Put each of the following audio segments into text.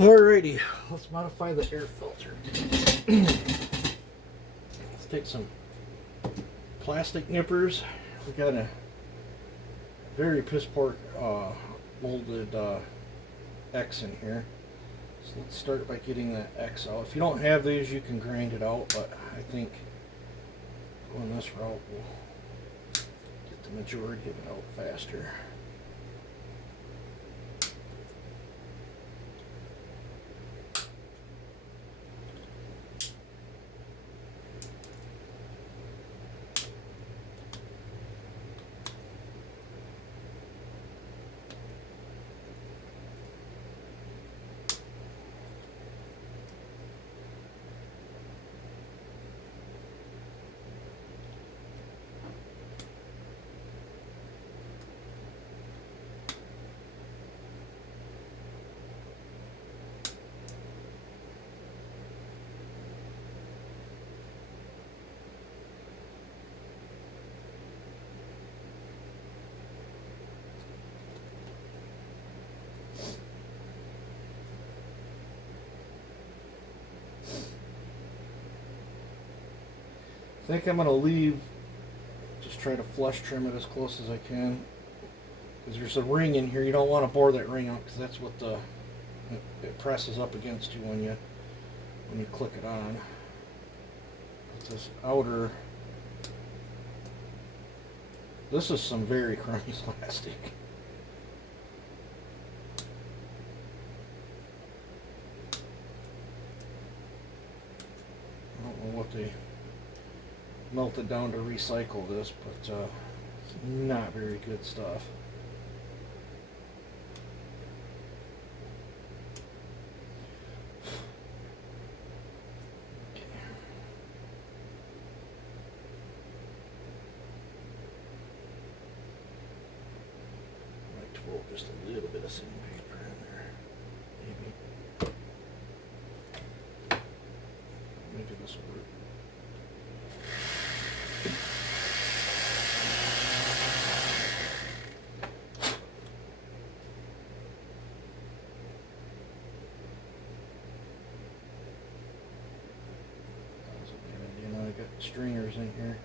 Alrighty, let's modify the air filter. Let's take some plastic nippers. We got a very piss poor molded X in here. So let's start by getting that X out. If you don't have these, you can grind it out, but I think going this route will get the majority of it out faster. I think I'm going to leave, just try to flush trim it as close as I can, because there's a ring in here. You don't want to bore that ring out, because that's what it presses up against you when you click it on. It's this outer, this is some very crummy plastic. I don't know what they melted down to recycle this, but it's not very good stuff. Okay. Might twirl just a little bit of sandpaper in there, maybe. Maybe this will work. Stringers in here.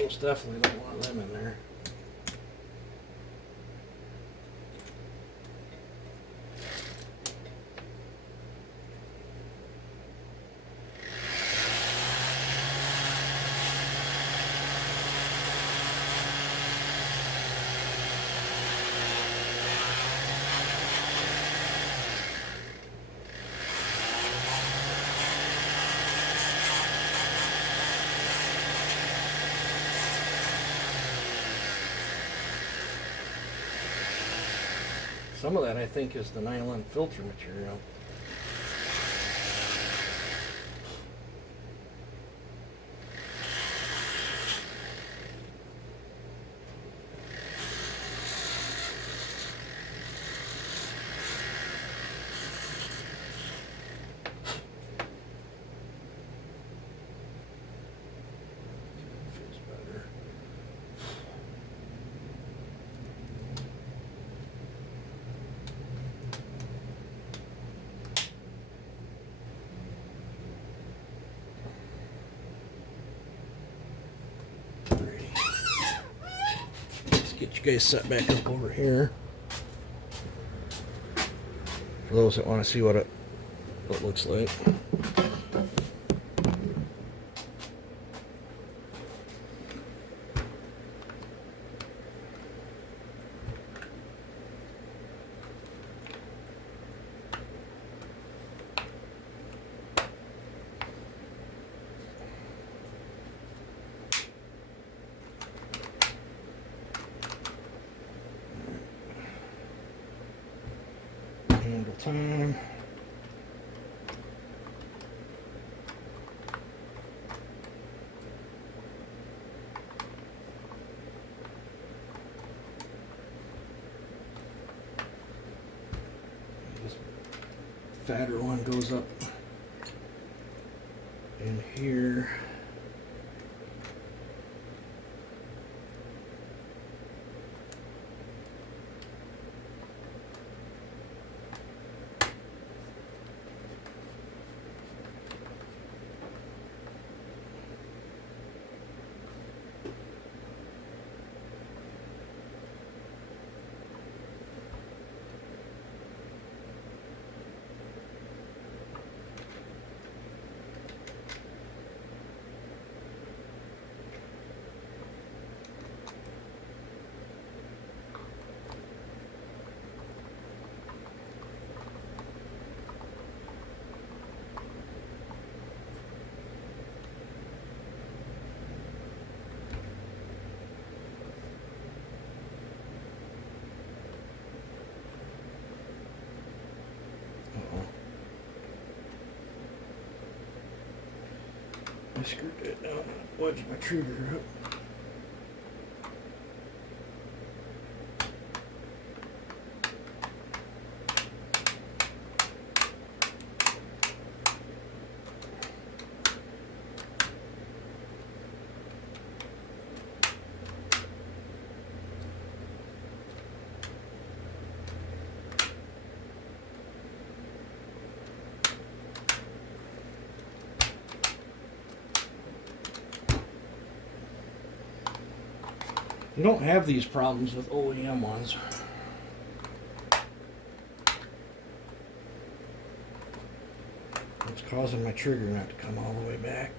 Most definitely don't want them in there. Some of that I think is the nylon filter material. Get you guys set back up over here. For those that want to see what it looks like. Handle time. This fatter one goes up in here. I screwed that down and wedged my trigger up. You don't have these problems with OEM ones. It's causing my trigger not to come all the way back.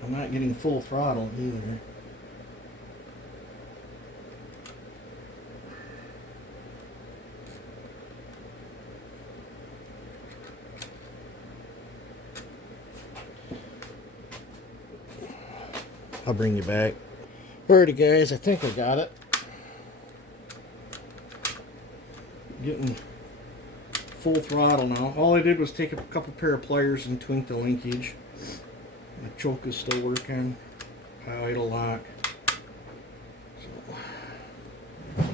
I'm not getting full throttle either. I'll bring you back. Alrighty guys, I think I got it. Getting full throttle now. All I did was take a couple pair of pliers and tweak the linkage. My choke is still working. High idle lock. So,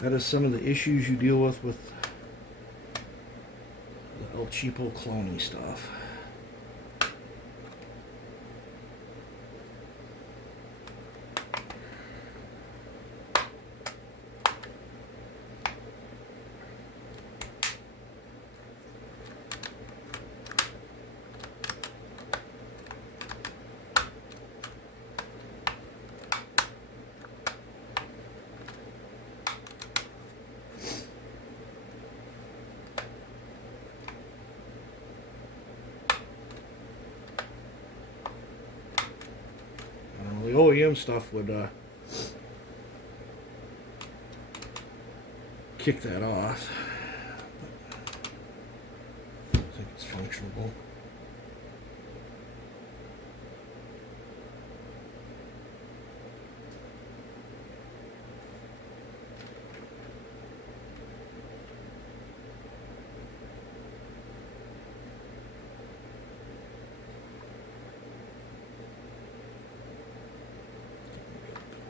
that is some of the issues you deal with the El Cheapo cloney stuff. The OEM stuff would kick that off. I think it's functionable.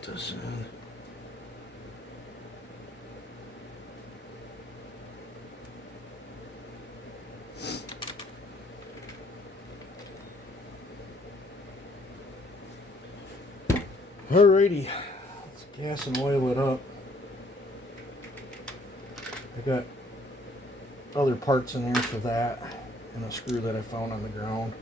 This in. Alrighty, let's gas and oil it up. I got other parts in there for that and a screw that I found on the ground.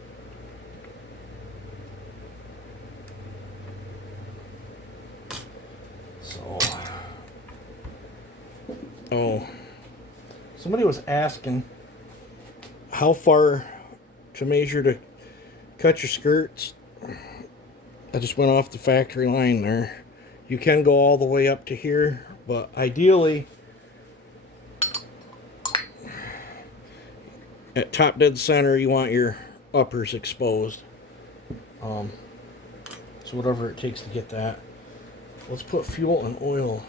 Oh, somebody was asking how far to measure to cut your skirts. I just went off the factory line there. You can go all the way up to here, but ideally at top dead center you want your uppers exposed. So whatever it takes to get that. Let's put fuel and oil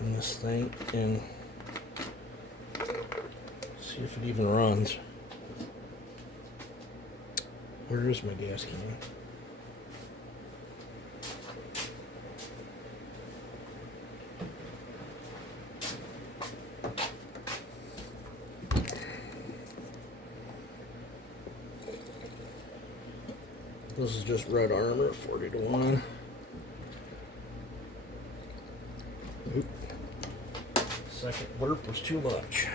in this thing and see if it even runs. Where is my gas can? This is just Red Armor, 40-1. Oop. Second burp was too much.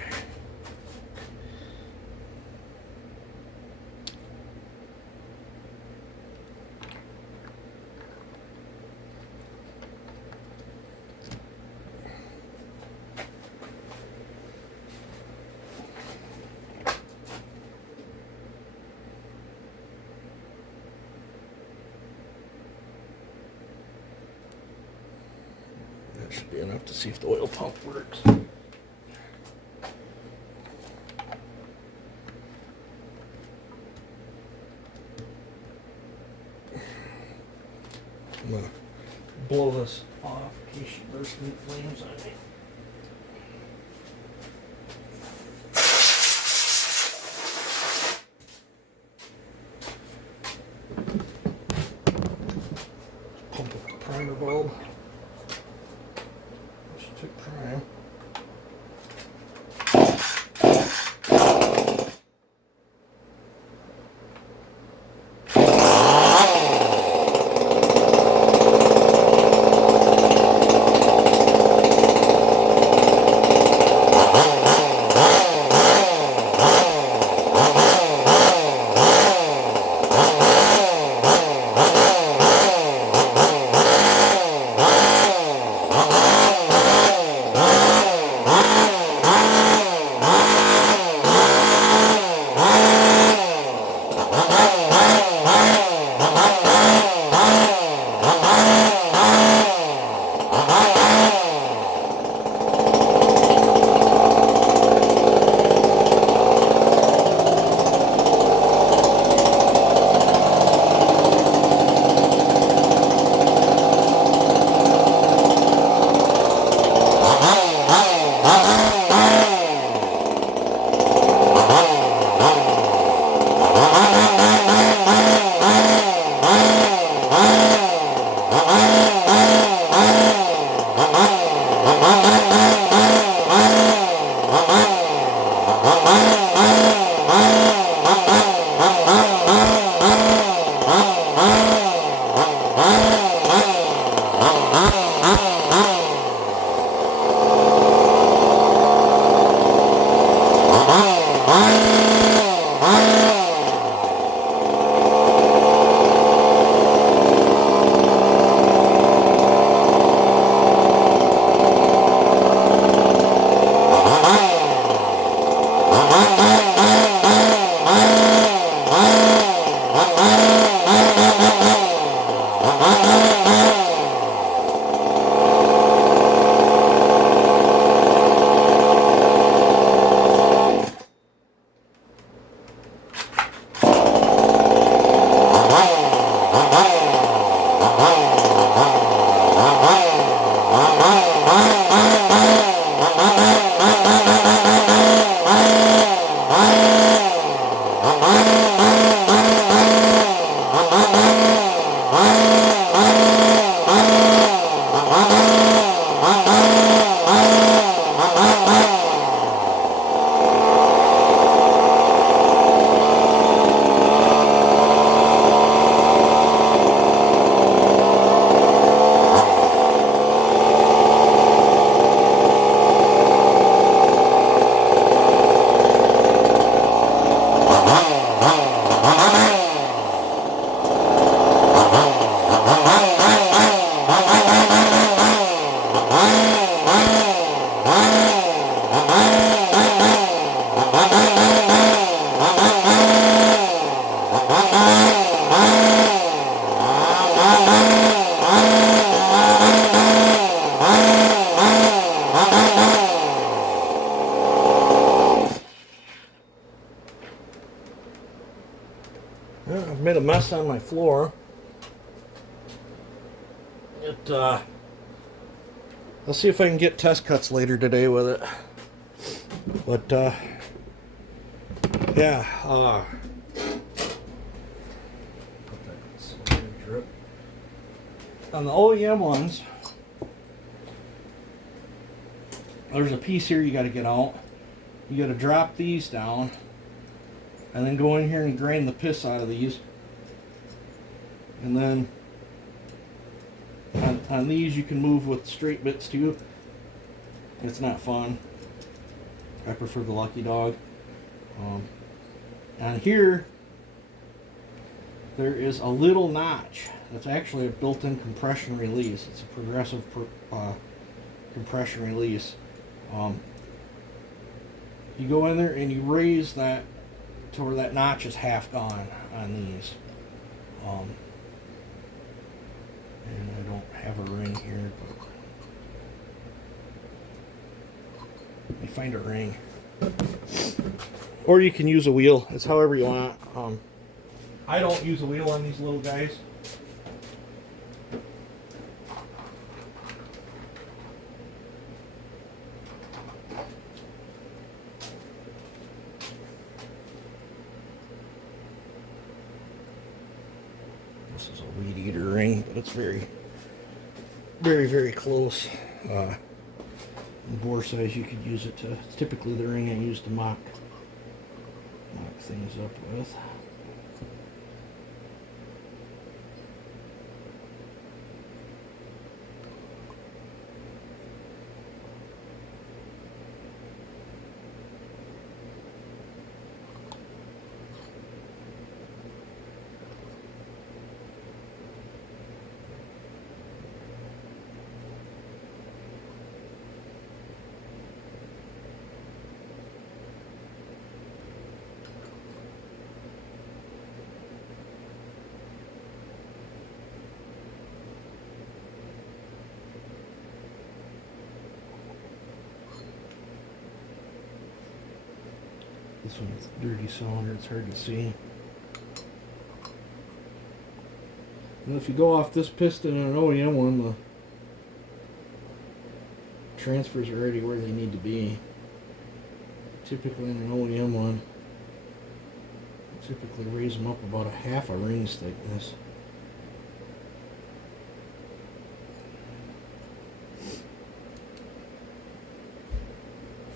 That should be enough to see if the oil pump works. blow this off in case she bursts into flames on me. Pump up the primer bulb. Just took prime. I've made a mess on my floor. I'll see if I can get test cuts later today with it. But yeah, on the OEM ones, there's a piece here you got to get out. You got to drop these down and then go in here and grind the piss out of these. And then on these you can move with straight bits too. It's not fun. I prefer the Lucky Dog. On here there is a little notch that's actually a built-in compression release. It's a progressive compression release. You go in there and you raise that to where that notch is half gone on these. And I don't have a ring here, but let me find a ring. Or you can use a wheel. It's however you want. I don't use a wheel on these little guys. This is a weed eater ring, but it's very, very close. Bore size you could use it to. It's typically the ring I use to mock things up with. This one's a dirty cylinder, it's hard to see. And if you go off this piston in an OEM one, the transfers are already where they need to be. Typically in an OEM one, I typically raise them up about a half a ring's thickness.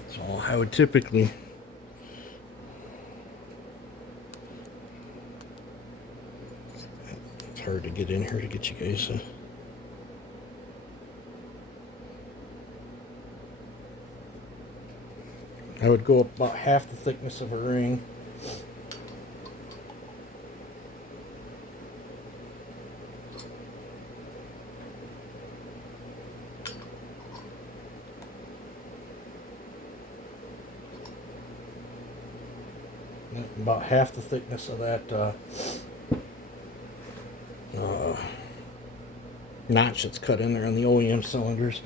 So I would typically hard to get in here to get you guys I would go about half the thickness of a ring. About half the thickness of that notch that's cut in there on the OEM cylinders.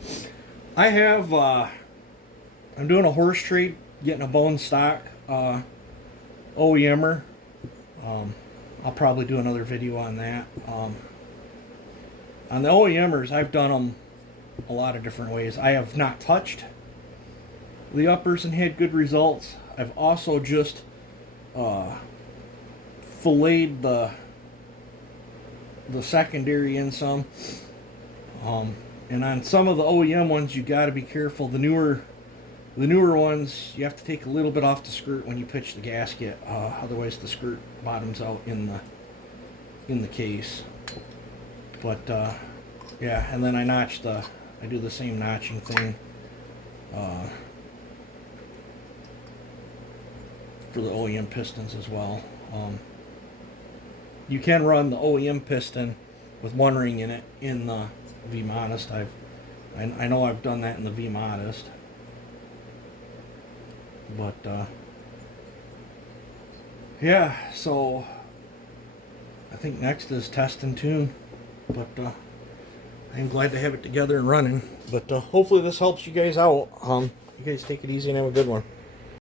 I have I'm doing a horse trade, getting a bone stock OEMer. I'll probably do another video on that. On the OEMers, I've done them a lot of different ways. I have not touched the uppers and had good results. I've also just filleted the secondary in some. And on some of the OEM ones, you got to be careful. The newer ones, you have to take a little bit off the skirt when you pitch the gasket. Otherwise, the skirt bottoms out in the case. But yeah, and then I do the same notching thing for the OEM pistons as well. You can run the OEM piston with one ring in it in the V Modest. I know I've done that in the V Modest, but yeah. So I think next is test and tune, but I'm glad to have it together and running. But hopefully this helps you guys out. You guys take it easy and have a good one.